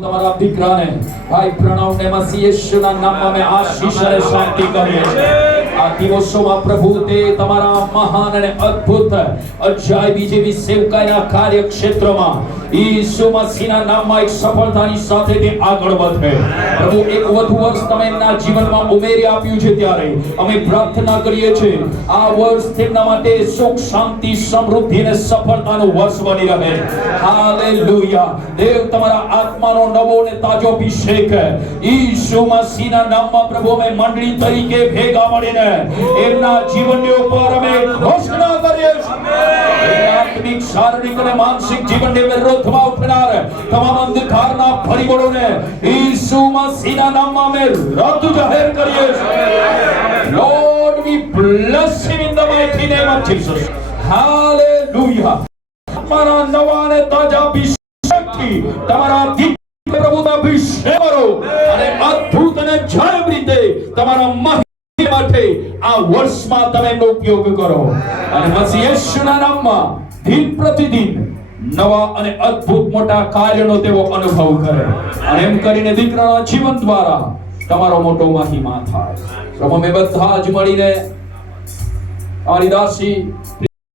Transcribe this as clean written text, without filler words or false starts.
તમારા દીકરાને ભાઈ પ્રણવને મસીહ યેશુના નામમાં મેં આશીષ અને શાંતિ કરીએ છીએ। આ દિવસોમાં પ્રભુ તે તમારા મહાન અને અદ્ભુત અજાયબી જેવી સેવકાઈના કાર્યક્ષેત્રમાં ઈસુ મસીહના નામમાં એક સફળતાની સાથે તે આગળ વધે। પ્રભુ એક વધુ વર્ષ તમે એમના જીવનમાં ઉમેરી આપ્યું છે ત્યારે અમે પ્રાર્થના કરીએ છીએ આ વર્ષ તેમના માટે સુખ શાંતિ સમૃદ્ધિ અને સફળતાનું વર્ષ બની રહે। હાલેલુયા। દેવ તમારા આત્માનો નવો અને તાજો અભિષેક ઈસુ મસીહના નામમાં પ્રભુ અમે મંડળી તરીકે ભેગા મળીને એમના જીવનની ઉપર અમે ઘોષણા કરીએ છીએ આત્મિક શારીરિક અને માનસિક જીવનને વિરોધમાં ઉઠનાર તમામ અંધકારના પરિબળોને ઈસુ મસીહના નામમાં અમે રદ જાહેર કરીએ છીએ। Lord, we bless him in the mighty name of Jesus. Hallelujah. તમારા નવા અને તાજા અભિષેકથી તમારા પ્રભુના અભિષેક કરો અને અદ્ભુત અને જય રીતે તમારા માટે આ વર્ષમાં તમે એનો ઉપયોગ કરો અને મસીહ યેશુના નામમાં દિન પ્રતિદિન નવા અને અદ્ભુત મોટા કાર્યનો તેઓ અનુભવ કરે અને એમ કરીને દીકરાના જીવન દ્વારા તમારો મોટો મહિમા થાય। પ્રભુ અમે બધા જ મળીને અમારી દાસી